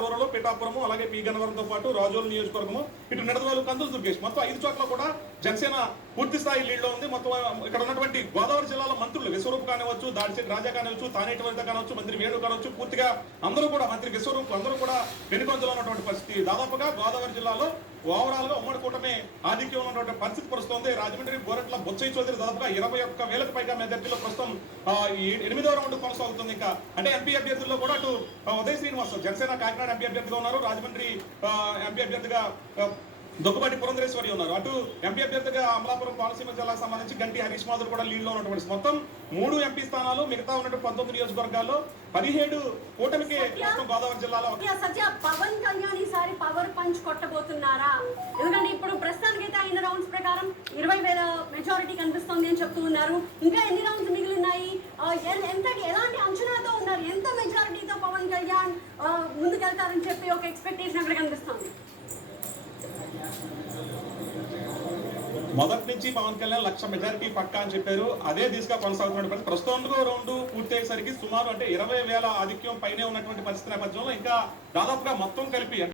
Rural, పిఠాపురము, అలాగే P గన్నవరంతో పాటు రాజోలు నియోజకవర్గము, ఇటు నిడదవోలు, కందులు దుర్గేష్, మొత్తం 5 చోట్ల కూడా జనసేన పూర్తి స్థాయి లీడ్ లో ఉంది. మొత్తం ఇక్కడ ఉన్నటువంటి గోదావరి జిల్లాలో మంత్రులు విశ్వరూప్ కానివచ్చు, దాడిశెట్టి రాజా కానివచ్చు, తానేటి వనిత కానివచ్చు, మంత్రి వేణు కానివచ్చు, పూర్తిగా అందరూ కూడా మంత్రి విశ్వరూప్ అందరూ కూడా వెనుకొంజలో ఉన్నటువంటి పరిస్థితి. దాదాపుగా గోదావరి జిల్లాలో ఓవరాల్ గా ఉమ్మడి కూటమి ఆధిక్యం ఉన్నటువంటి పరిస్థితి ప్రస్తుతం రాజమండ్రి గోరట్ల బొత్సయ్య చౌదరి దాదాపుగా 21,000కు పైగా మెజార్టీలో ప్రస్తుతం 8వ రౌండ్ కొనసాగుతుంది. ఇంకా అంటే ఎంపీ అభ్యర్థుల్లో కూడా అటు ఉదయ్ శ్రీనివాస్ జనసేన కాకినాడ ఎంపీ అభ్యర్థిగా ఉన్నారు, రాజమండ్రి ఎంపీ అభ్యర్థిగా దొక్కుబాటి పురంధరేశ్వరి ఉన్నారు, అటు ఎంపీ అభ్యర్థిగా అమలాపురం కోనసీమ జిల్లాకు సంబంధించి గంటి హరీష్ మాధుర్ కూడా లీడ్ లో ఉన్నటువంటి మొత్తం 3 ఎంపీ స్థానాలు, మిగతా ఉన్నటువంటి 19 నియోజకవర్గాల్లో 17 కూటమికి గోదావరి జిల్లాలో. సత్య, పవన్ కళ్యాణ్ ఈసారి పవర్ పంచ్ కొట్టబోతున్నారా? ఎందుకంటే ఇప్పుడు ప్రస్తుతానికి అయితే 5 రౌండ్స్ ప్రకారం 20,000 మెజారిటీ కనిపిస్తుంది అని చెప్తూ ఉన్నారు. ఇంకా ఎన్ని రౌండ్స్ మిగిలి ఉన్నాయి? ఎలాంటి అంచనాతో ఉన్నారు? ఎంత మెజారిటీతో పవన్ కళ్యాణ్ ముందుకెళ్తారని చెప్పి ఒక ఎక్స్పెక్టేషన్ అక్కడ కనిపిస్తుంది. మొదటి నుంచి పవన్ కళ్యాణ్ 1,00,000 మెజారిటీ పక్కా అని చెప్పారు. అదే దిశగా కొనసాగుతున్నటువంటి ప్రస్తుతం రౌండ్ పూర్తి అయ్యేసరికి సుమారు అంటే 20,000 ఆధిక్యం పైనే ఉన్నటువంటి పరిస్థితి నేపథ్యంలో ఇంకా దాదాపుగా మొత్తం కలిపి